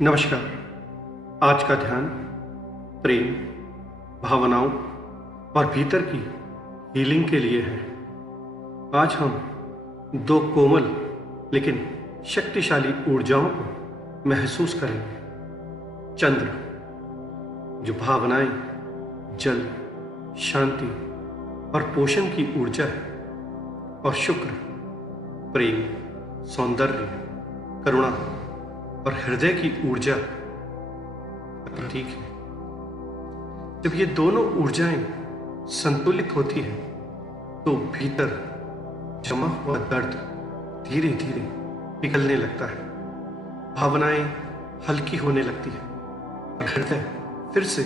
नमस्कार। आज का ध्यान प्रेम, भावनाओं और भीतर की हीलिंग के लिए है। आज हम दो कोमल लेकिन शक्तिशाली ऊर्जाओं को महसूस करेंगे। चंद्र, जो भावनाएं, जल, शांति और पोषण की ऊर्जा है, और शुक्र, प्रेम, सौंदर्य, करुणा और हृदय की ऊर्जा का प्रतीक है। जब ये दोनों ऊर्जाएं संतुलित होती हैं तो भीतर जमा हुआ दर्द धीरे धीरे पिघलने लगता है, भावनाएं हल्की होने लगती है और हृदय फिर से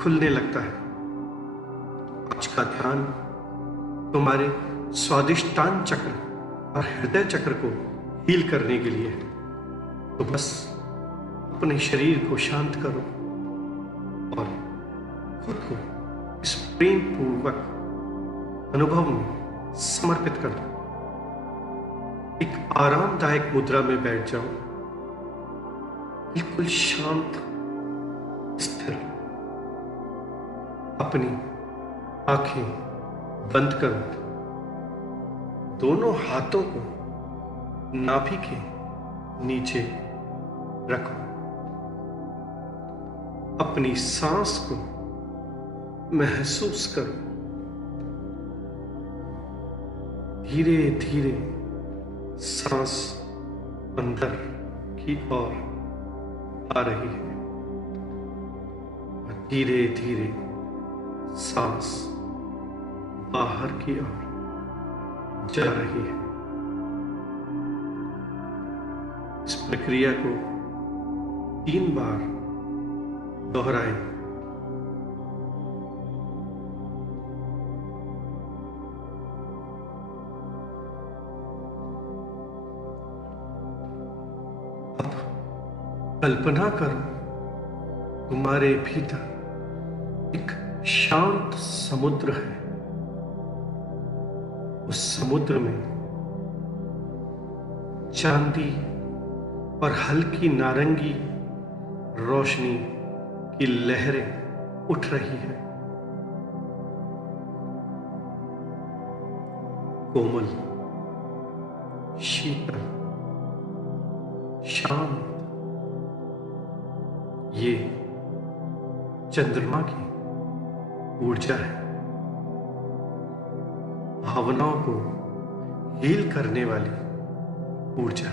खुलने लगता है। आज का ध्यान तुम्हारे स्वादिष्टान चक्र और हृदय चक्र को हील करने के लिए है। तो बस अपने शरीर को शांत करो और खुद को इस प्रेम पूर्वक अनुभव में समर्पित कर दो। एक आरामदायक मुद्रा में बैठ जाओ, बिल्कुल शांत, स्थिर। अपनी आंखें बंद करो, दोनों हाथों को नाभि के नीचे रखो। अपनी सांस को महसूस करो। धीरे धीरे सांस अंदर की ओर आ रही है और धीरे धीरे सांस बाहर की ओर जा रही है। इस प्रक्रिया को 3 बार दोहराएं। अब कल्पना करो, तुम्हारे भीतर एक शांत समुद्र है। उस समुद्र में चांदी और हल्की नारंगी रोशनी की लहरें उठ रही है। कोमल, शीतल, शांत। ये चंद्रमा की ऊर्जा है, भावनाओं को हील करने वाली ऊर्जा।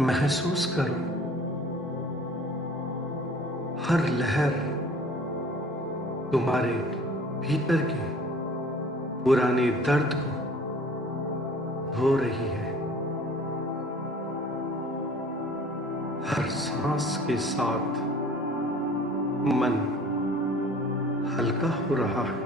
महसूस करो, हर लहर तुम्हारे भीतर के पुराने दर्द को धो रही है। हर सांस के साथ मन हल्का हो रहा है।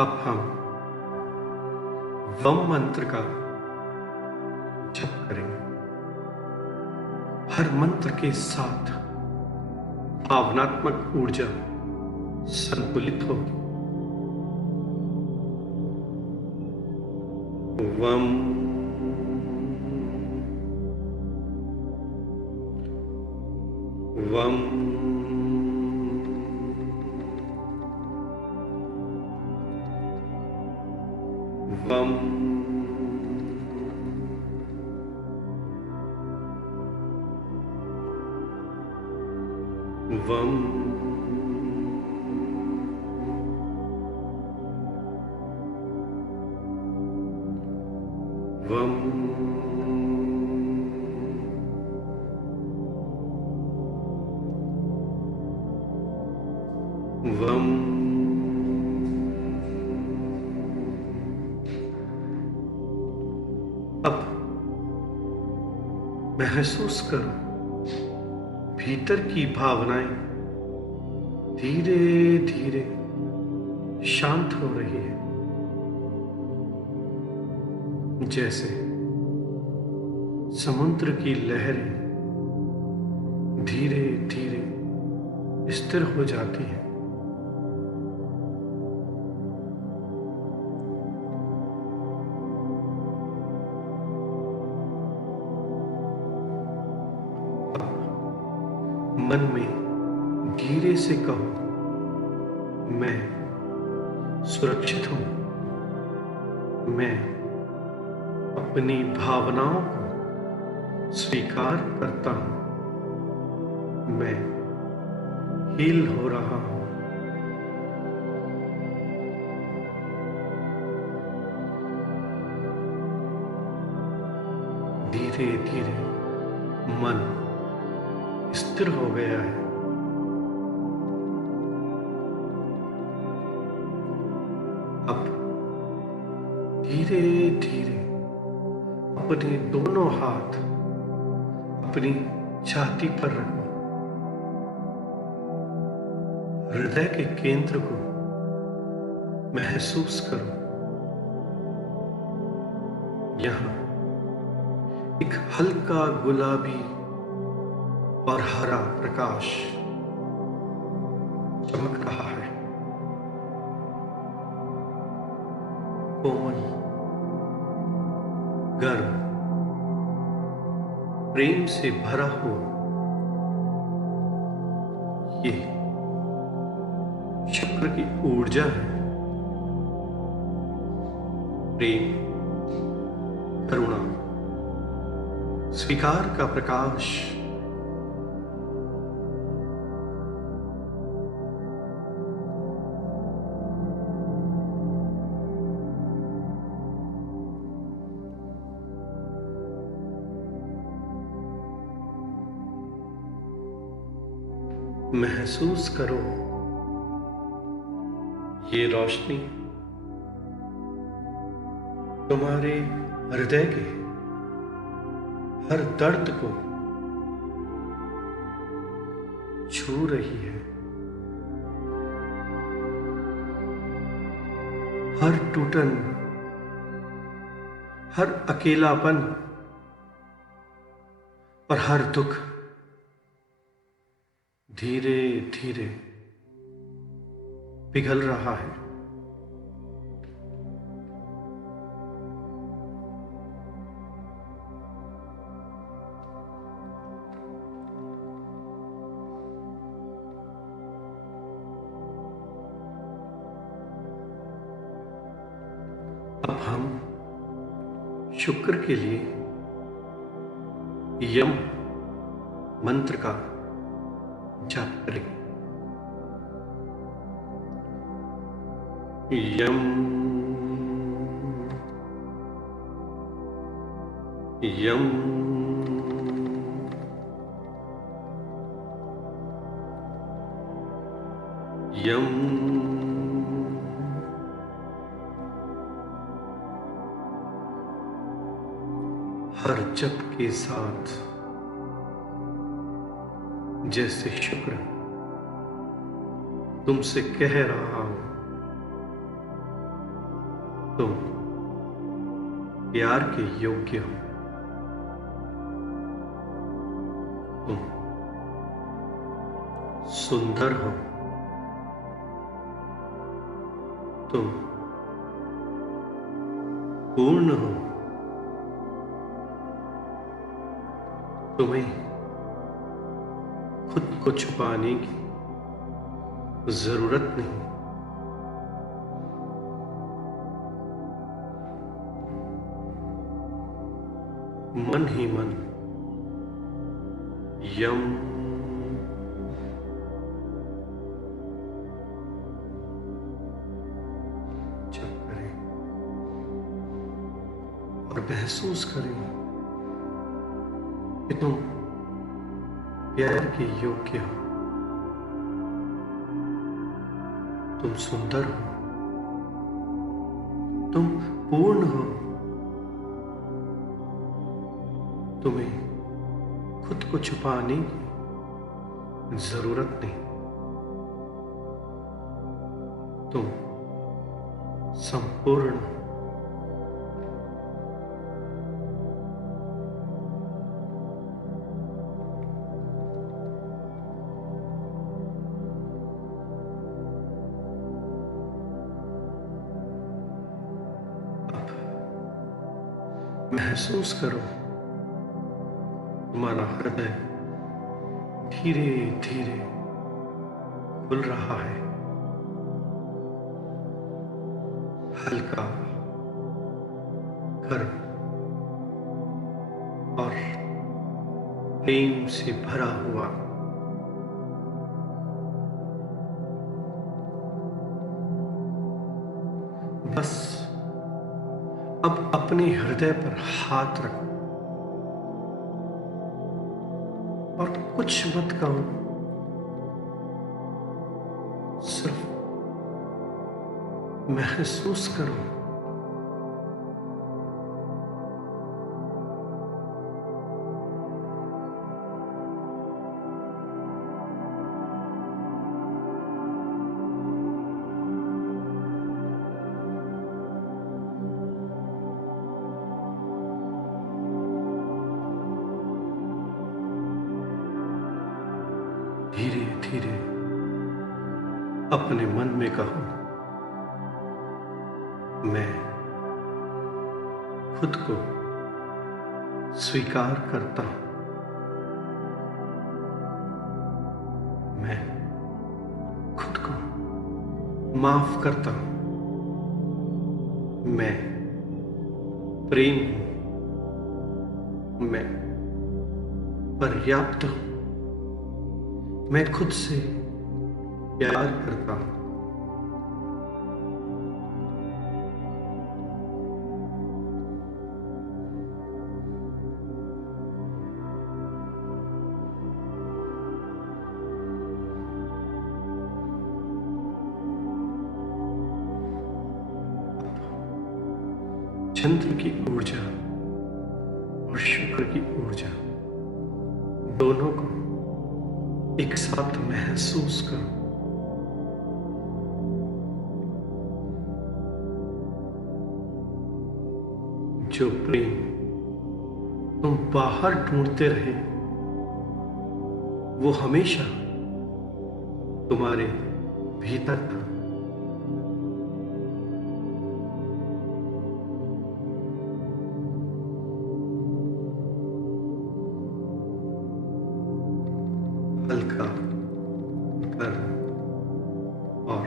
अब हम वम मंत्र का जप करेंगे। हर मंत्र के साथ भावनात्मक ऊर्जा संतुलित होगी। वम, वम, वम, वम, वम, वम। अब महसूस करो, भीतर की भावनाएं धीरे धीरे शांत हो रही है, जैसे समुद्र की लहरें धीरे धीरे स्थिर हो जाती हैं। मन में धीरे से कहो, मैं सुरक्षित हूं। मैं अपनी भावनाओं को स्वीकार करता हूं। मैं हील हो रहा हूं। धीरे धीरे मन स्थिर हो गया है। अब धीरे धीरे अपने दोनों हाथ अपनी छाती पर रखो। हृदय के केंद्र को महसूस करो। यहां एक हल्का गुलाबी और हरा प्रकाश चमक रहा है। कोमल, गर्म, प्रेम से भरा हुआ ये शुक्र की ऊर्जा है। प्रेम, करुणा, स्वीकार का प्रकाश। महसूस करो ये रोशनी तुम्हारे हृदय के हर दर्द को छू रही है। हर टूटन, हर अकेलापन और हर दुख धीरे धीरे पिघल रहा है। अब हम शुक्र के लिए यम मंत्र का जाप करें। यम यम यम हर जप के साथ जैसे शुक्र तुमसे कह रहा हूं, तुम प्यार के योग्य हो। तुम सुंदर हो। तुम पूर्ण हो। तुम्हें खुद को छुपाने की जरूरत नहीं। मन ही मन यम जप करें और महसूस करें कि तुम प्यार के योग्य हो। तुम सुंदर हो। तुम पूर्ण हो। तुम्हें खुद को छुपाने की जरूरत नहीं। तुम संपूर्ण। महसूस करो तुम्हारा हृदय धीरे धीरे खुल रहा है, हल्का, गर्म और प्रेम से भरा हुआ। बस अब अपने हृदय पर हाथ रखो और कुछ मत कहो, सिर्फ महसूस करो। धीरे धीरे अपने मन में कहो, मैं खुद को स्वीकार करता हूं, मैं खुद को माफ करता हूं, मैं प्रेम हूं, मैं पर्याप्त हूं, मैं खुद से प्यार करता हूं। चंद्र की ऊर्जा और शुक्र की ऊर्जा दोनों को एक साथ महसूस करो। जो प्रेम तुम बाहर ढूंढते रहे वो हमेशा तुम्हारे भीतर था। हल्का, गर्म और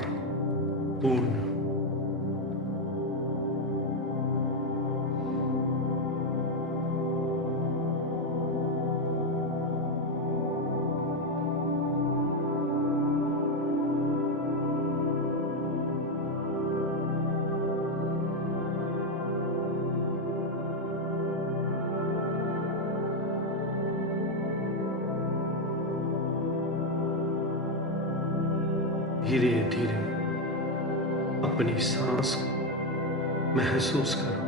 पूर्ण। धीरे धीरे अपनी सांस को महसूस करो,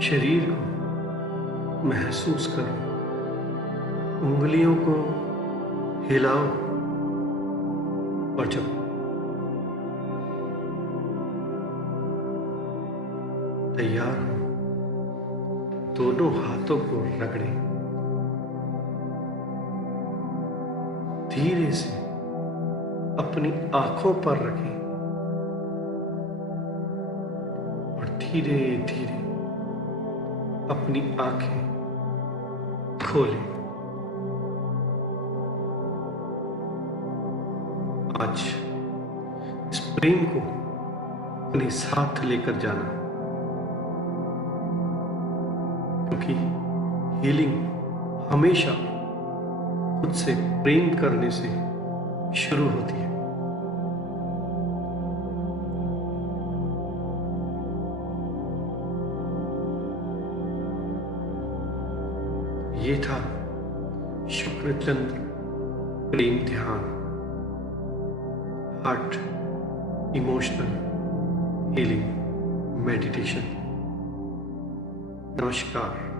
शरीर को महसूस करो, उंगलियों को हिलाओ और जब तैयार हो दोनों हाथों को रगड़ें। धीरे से अपनी आंखों पर रखें और धीरे धीरे अपनी आंखें खोलें। आज इस प्रेम को अपने साथ लेकर जाना, क्योंकि हीलिंग हमेशा खुद से प्रेम करने से शुरू होती है। ये था शुक्र चंद्र प्रेम ध्यान, हार्ट इमोशनल हीलिंग मेडिटेशन। नमस्कार।